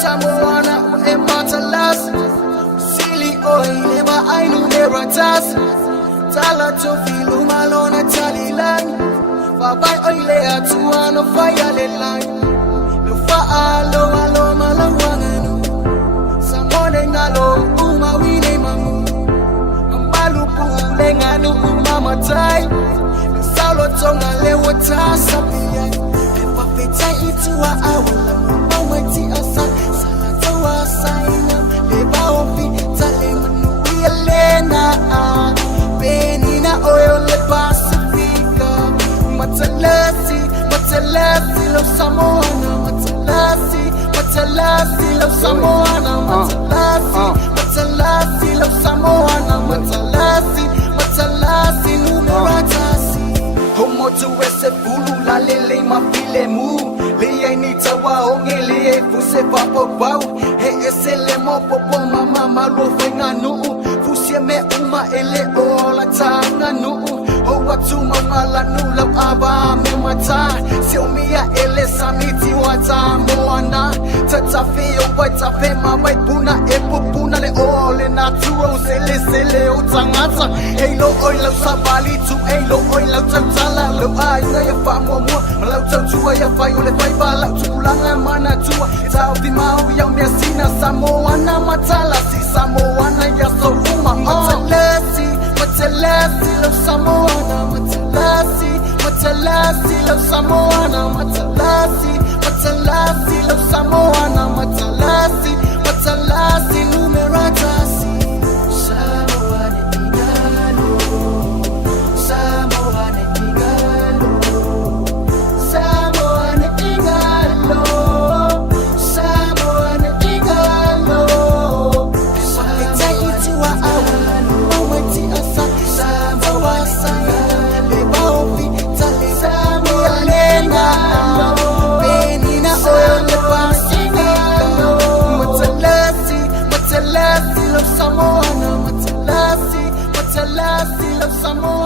Samoana u immortalas Sili oile ba ainu neratas Tala to filu malona talilan Babai oile atuano fire le line No fa alo alo malawanganu Samone ngalo uma wine mamu Mamalu pule nganu uma matai No saulo tonga le wata sabiya Epa feta itua awala Mawati asa salatawa saina Leba ofi tale manu Elena Benina oil le Pacifica Matalasi, Matalasi lo Samoana Matalasi, Matalasi lo Samoana Matalasi, Matalasi lo Samoana Matalasi, Matalasi numeratasi Homo tu ese fulu la lele ma file mu Le ni tawa onge le fuse papo bau He ese le mo popo mama malo fenga nu me uma ele ola tanga nu o watu mama la nu la aba me mata se o mia ele samiti wata moana tata fio wata pe mama puna e puna le ole natural sele o tangata elo oila sabali tu elo oila tantala lo ai na ya famo mo la tu ya fai ole fai bala tu langa mana tu ta vi mau ya me sina samoana matala si samoana ya so Matalasi, Matalasi, love Samoana, Matalasi, Matalasi, love Samoana, Matalasi, Matalasi, love Samoana, Matalasi, Matalasi, numeratasi. Samoana igalo, Samoana igalo, Samoana igalo, Samoana igalo. Samoana, Matalasi, Matalasi, love Samoana.